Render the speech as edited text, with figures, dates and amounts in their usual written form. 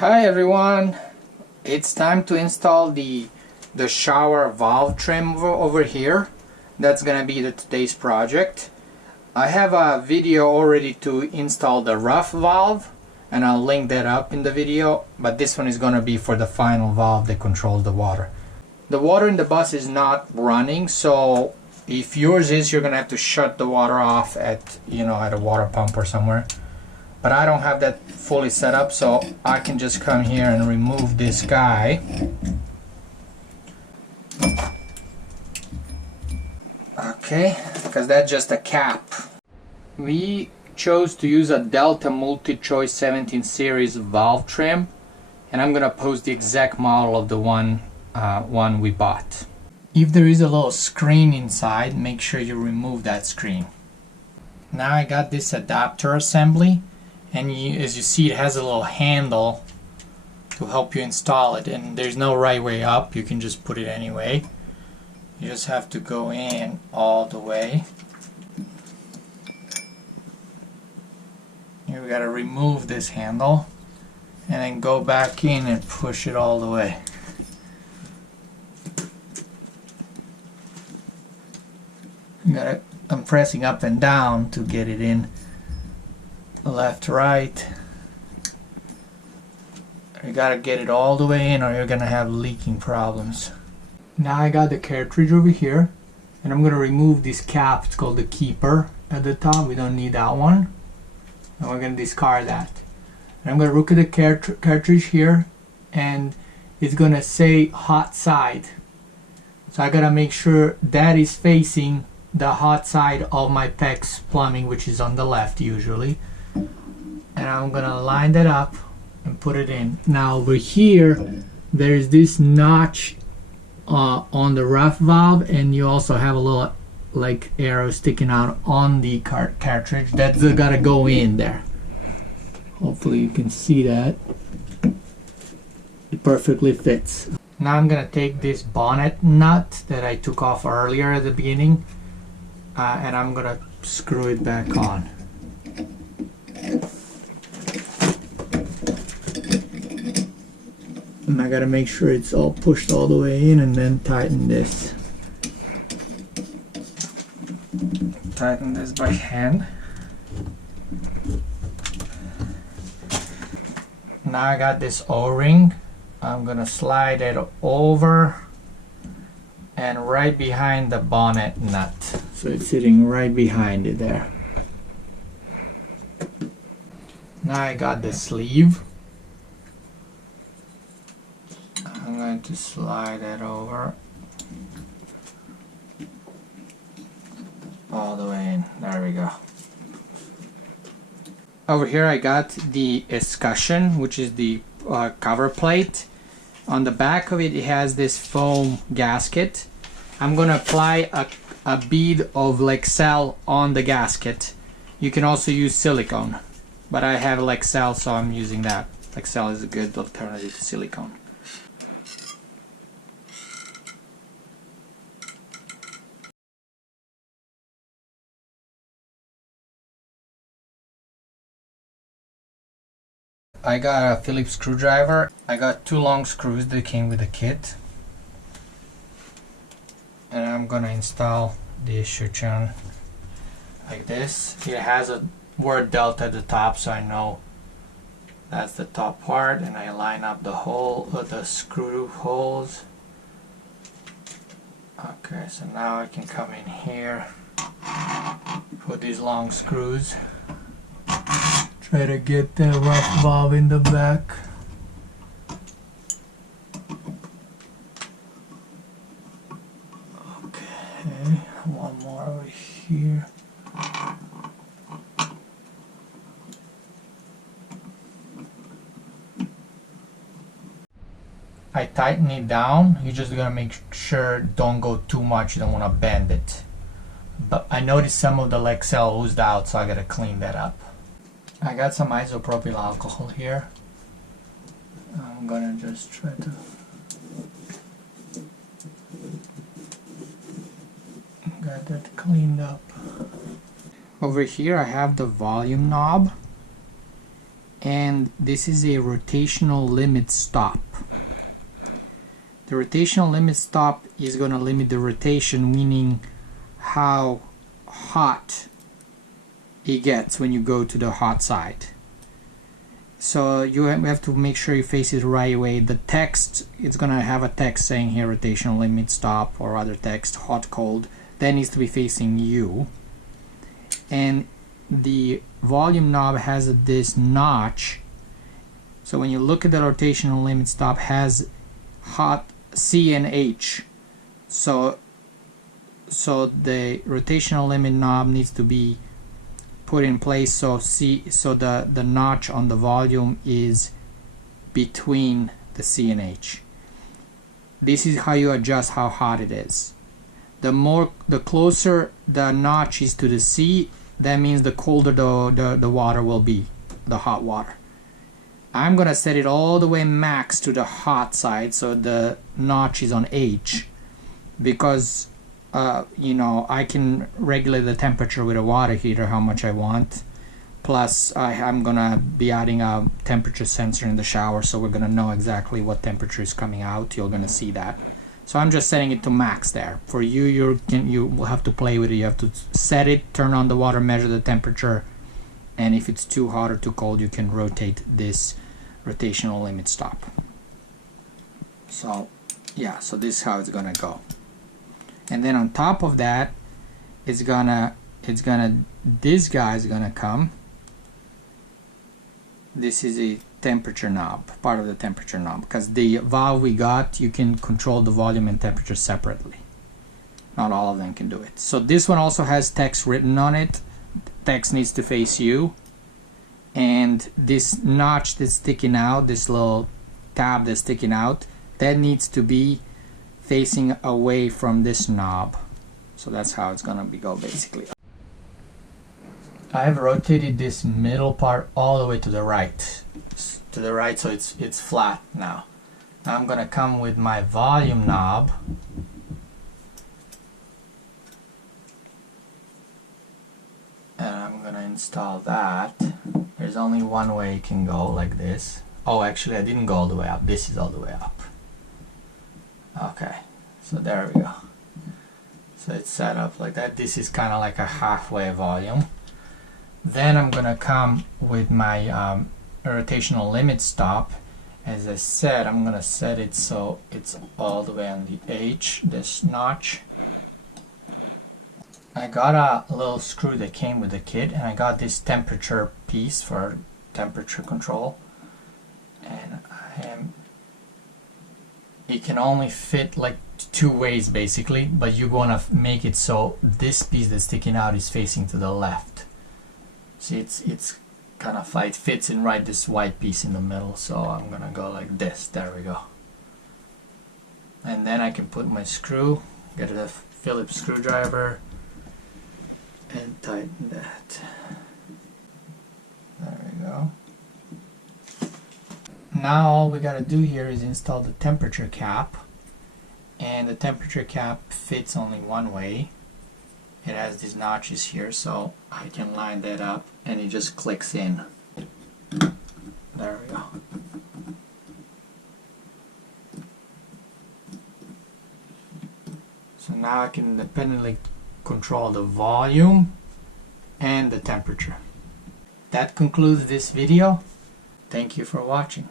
Hi everyone, it's time to install the shower valve trim over here. That's gonna be today's project. I have a video already to install the rough valve and I'll link that up in the video, but this one is gonna be for the final valve that controls the water. The water in the bus is not running, so if yours is, you're gonna have to shut the water off at a water pump or somewhere. But I don't have that fully set up, so I can just come here and remove this guy. Okay, because that's just a cap. We chose to use a Delta Multi-Choice 17 series valve trim, and I'm gonna post the exact model of the one we bought. If there is a little screen inside, make sure you remove that screen. Now I got this adapter assembly. And as you see, it has a little handle to help you install it, and there's no right way up. You can just put it anyway. You just have to go in all the way. Here we got to remove this handle and then go back in and push it all the way. I'm pressing up and down to get it in. Left, right. You gotta get it all the way in or you're gonna have leaking problems. Now I got the cartridge over here and I'm gonna remove this cap. It's called the keeper at the top. We don't need that one. And we're gonna discard that. And I'm gonna look at the cartridge here and it's gonna say hot side. So I gotta make sure that is facing the hot side of my PEX plumbing, which is on the left usually. And I'm gonna line that up and put it in. Now over here there's this notch on the rough valve, and you also have a little like arrow sticking out on the cartridge that's gotta go in there. Hopefully you can see that. It perfectly fits. Now I'm gonna take this bonnet nut that I took off earlier at the beginning and I'm gonna screw it back on. And I gotta make sure it's all pushed all the way in and then tighten this. Tighten this by hand. Now I got this O-ring. I'm gonna slide it over and right behind the bonnet nut. So it's sitting right behind it there. Now I got the sleeve. I'm going to slide that over all the way in. There we go. Over here I got the escutcheon, which is the cover plate. On the back of it, it has this foam gasket. I'm going to apply a bead of Lexel on the gasket. You can also use silicone, but I have Lexel, so I'm using that. Lexel is a good alternative to silicone. I got a Phillips screwdriver. I got 2 long screws that came with the kit. And I'm gonna install the escutcheon like this. It has a word Delta at the top, so I know that's the top part, and I line up the screw holes. Okay, so now I can come in here, put these long screws. Try to get the rough valve in the back. Okay, one more over here. I tighten it down. You just gotta make sure don't go too much. You don't want to bend it. But I noticed some of the Lexel oozed out, so I gotta clean that up. I got some isopropyl alcohol here. I'm gonna just try to get that cleaned up. Over here I have the volume knob, and this is a rotational limit stop. The rotational limit stop is going to limit the rotation, meaning how hot it gets when you go to the hot side. So you have to make sure you face it the right way. The text, it's going to have a text saying here rotational limit stop, or other text, hot cold. That needs to be facing you. And the volume knob has this notch. So when you look at the rotational limit stop, has hot C and H. So the rotational limit knob needs to be put in place so the notch on the volume is between the C and H. This is how you adjust how hot it is. The closer the notch is to the C, that means the colder the water will be, the hot water. I'm gonna set it all the way max to the hot side, so the notch is on H, because you know, I can regulate the temperature with a water heater how much I want. Plus I'm gonna be adding a temperature sensor in the shower, so we're gonna know exactly what temperature is coming out. You're gonna see that. So I'm just setting it to max there. For you, you will have to play with it. You have to set it, turn on the water, measure the temperature, and if it's too hot or too cold, you can rotate this rotational limit stop. So yeah, so this is how it's gonna go. And then on top of that, this guy is gonna come. This is a temperature knob, part of the temperature knob, because the valve we got, you can control the volume and temperature separately. Not all of them can do it. So this one also has text written on it. Text needs to face you. And this notch that's sticking out, this little tab that's sticking out, that needs to be facing away from this knob. So that's how it's gonna go basically. I have rotated this middle part all the way to the right. So it's flat now. Now I'm gonna come with my volume knob. And I'm gonna install that. There's only one way it can go, like this. Oh, actually I didn't go all the way up. This is all the way up. Okay, so there we go. So it's set up like that. This is kind of like a halfway volume. Then I'm gonna come with my rotational limit stop. As I said, I'm gonna set it so it's all the way on the H, this notch. I got a little screw that came with the kit, and I got this temperature piece for temperature control. And it can only fit like two ways basically, but you want to make it so this piece that's sticking out is facing to the left. See, it's kind of like fits in right this white piece in the middle, so I'm gonna go like this. There we go. And then I can put my screw, get a Phillips screwdriver, and tighten that. There we go. Now all we gotta do here is install the temperature cap, and the temperature cap fits only one way. It has these notches here, so I can line that up and it just clicks in. There we go. So now I can independently control the volume and the temperature. That concludes this video. Thank you for watching.